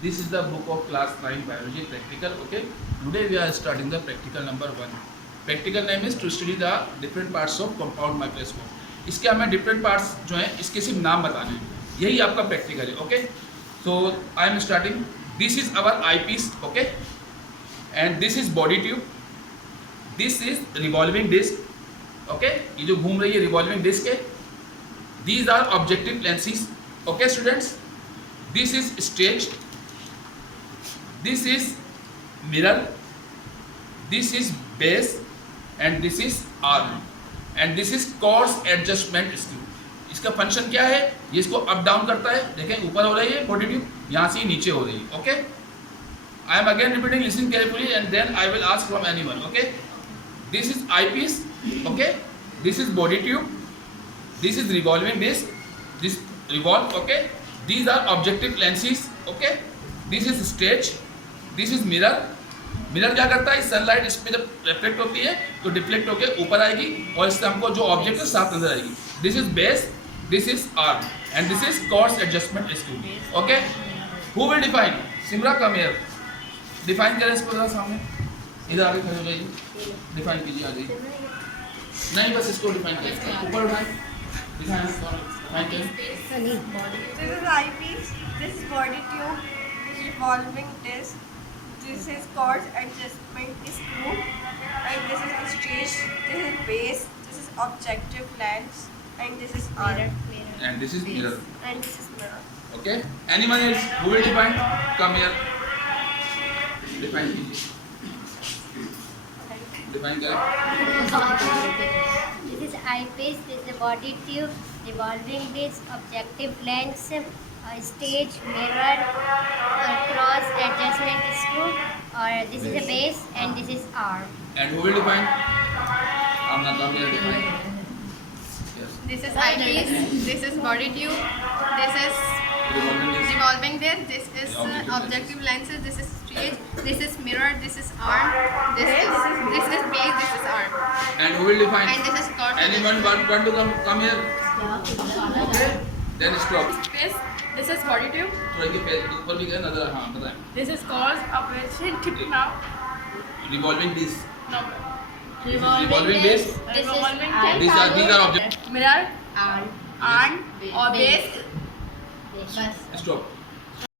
This is the book of class 9 biology practical. Okay, today we are starting the practical number 1. Practical name is to study the different parts of compound microscope. इसके हमें different parts जो हैं इसके सिर्फ नाम बताने हैं, यही आपका practical है. Okay, so I am starting. This is our eyepiece. Okay, and this is body tube. This is revolving disc. Okay, ये जो घूम रही है revolving disc है. These are objective lenses. Okay students, this is stage, this is mirror, this is base, and this is arm, and this is coarse adjustment screw. इसका function क्या है? ये इसको अप डाउन करता है. देखें ऊपर हो रही है बॉडी ट्यूब, यहाँ से नीचे हो रही है. Okay, I am again repeating, listen carefully and then I will ask from anyone. Okay, this is eye piece. Okay, this is body tube, this is revolving disc, this revolve. Okay, these are objective lenses. Okay, this is stage, this is mirror. Mirror क्या करता है? Sunlight इस पे जब reflect होती है तो deflect होकर ऊपर आएगी और इससे हमको जो ऑब्जेक्ट है साफ नजर आएगी. This is base, this is arm, and this is coarse adjustment screw. Okay, who will define? Simra come here, define करें इसको जरा सामने, इधर आगे खड़े हो जाइए, डिफाइन कीजिए. आ जाइए. नहीं, बस इसको डिफाइन करें, ऊपर उठाएं. This is eyepiece, this is body tube, this is revolving disc, this is coarse adjustment screw, and this is stage, this is base, this is objective lens, and this is arm, And this is mirror. and this is mirror. Okay, anyone else who will define? Come here, define कीजिए, define करें. This is eyepiece, this is a body tube, revolving disc, objective lens, stage, mirror, cross adjustment screw, or this is a base and this is arm. And who will define? Amna, come here, define. Yes. This is eyepiece, this is body tube, this is Revolving disc. revolving disc, this is objective lenses, this is stage, this is mirror, this is arm, this is base, this is arm, And who will define? and this is coarse. Anyone want to come here? Okay, then stop. This is body tube, थोड़ा के पैर ऊपर भी गए नजर. हाँ बताएं. this is coarse operation tip now. Revolving disc. No. Revolving disc. This is Revolving arm. These are objects. Mirror, Arm. arm, or base. Base. Stop.